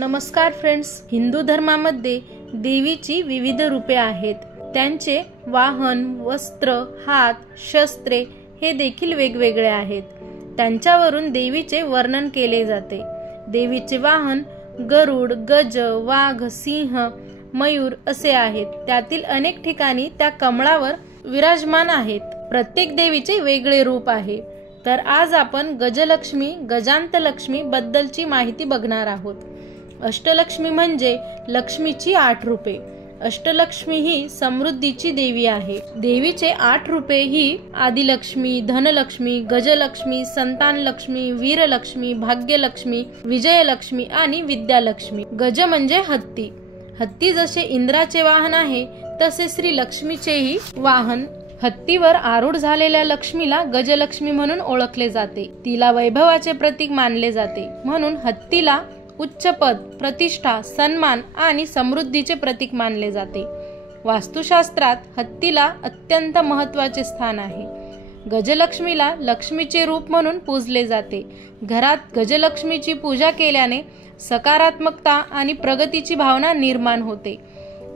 नमस्कार फ्रेंड्स, हिंदू धर्मामध्ये देवीची विविध रूपे आहेत। त्यांचे वाहन, वस्त्र, हात, शस्त्रे हे देखील वेगवेगळे आहेत। त्यांच्यावरून देवीचे वर्णन केले जाते। देवीचे वाहन गरुड, गज, वाघ, सिंह, मयूर असे आहेत। त्यातील अनेक ठिकाणी त्या कमळावर विराजमान आहेत। प्रत्येक देवीचे वेगळे रूप आहे। तर आज आपण गजलक्ष्मी, गजांतलक्ष्मी बद्दलची माहिती बघणार आहोत। अष्टलक्ष्मी म्हणजे लक्ष्मीची 8 रूपे। अष्टलक्ष्मी ही समृद्धीची देवी आहे। देवीचे 8 रूपे ही आदिलक्ष्मी, धनलक्ष्मी, गजलक्ष्मी, संतानलक्ष्मी, वीरलक्ष्मी, भाग्यलक्ष्मी, विजयलक्ष्मी आणि विद्यालक्ष्मी। गज म्हणजे हत्ती। हत्ती जसे इंद्राचे वाहन आहे तसे श्री लक्ष्मीचेही वाहन। हत्तीवर आरूढ झालेल्या लक्ष्मीला गजलक्ष्मी म्हणून ओळखले जाते। तिला वैभवाचे प्रतीक मानले जाते, म्हणून हत्तीला उच्च पद, प्रतिष्ठा, सन्मान आणि समृद्धीचे प्रतीक मानले जाते। वास्तुशास्त्रात हत्तीला अत्यंत महत्त्वाचे स्थान आहे। गजलक्ष्मीला लक्ष्मीचे रूप म्हणून पूजले जाते। घरात गजलक्ष्मीची पूजा केल्याने सकारात्मकता आणि प्रगतीची भावना निर्माण होते।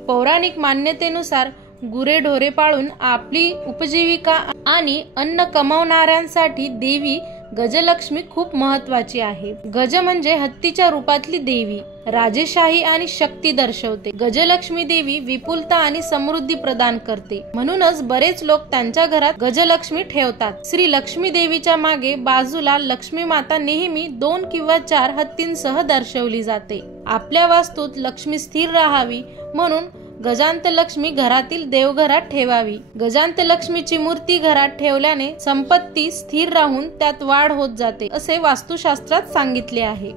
पौराणिक मान्यतेनुसार गुरेढोरे पाळून आपली उपजीविका आणि अन्न कमावणाऱ्यांसाठी देवी गजलक्ष्मी खूप महत्त्वाची आहे। गज म्हणजे हत्तीच्या रूपातली देवी, राजेशाही आणि शक्ती दर्शवते। गजलक्ष्मी देवी विपुलता आणि समृद्धी प्रदान करते, म्हणूनच बरेच लोक त्यांच्या घरात गजलक्ष्मी ठेवतात। श्री लक्ष्मी देवीच्या मागे बाजूला लक्ष्मी माता नेहमी 2 किंवा 4 हत्तींसह दर्शवली जाते। आपल्या वास्तूत लक्ष्मी स्थिर राहावी म्हणून गजांतलक्ष्मी घरातील देवघरात ठेवावी। गजांतलक्ष्मीची मूर्ती घरात ठेवल्याने संपत्ती स्थिर राहून त्यात वाढ होत जाते असे वास्तुशास्त्रात सांगितले आहे।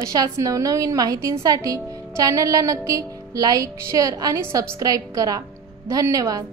अशाच नवनवीन माहितींसाठी चॅनलला नक्की लाईक, शेअर आणि सबस्क्राईब करा। धन्यवाद।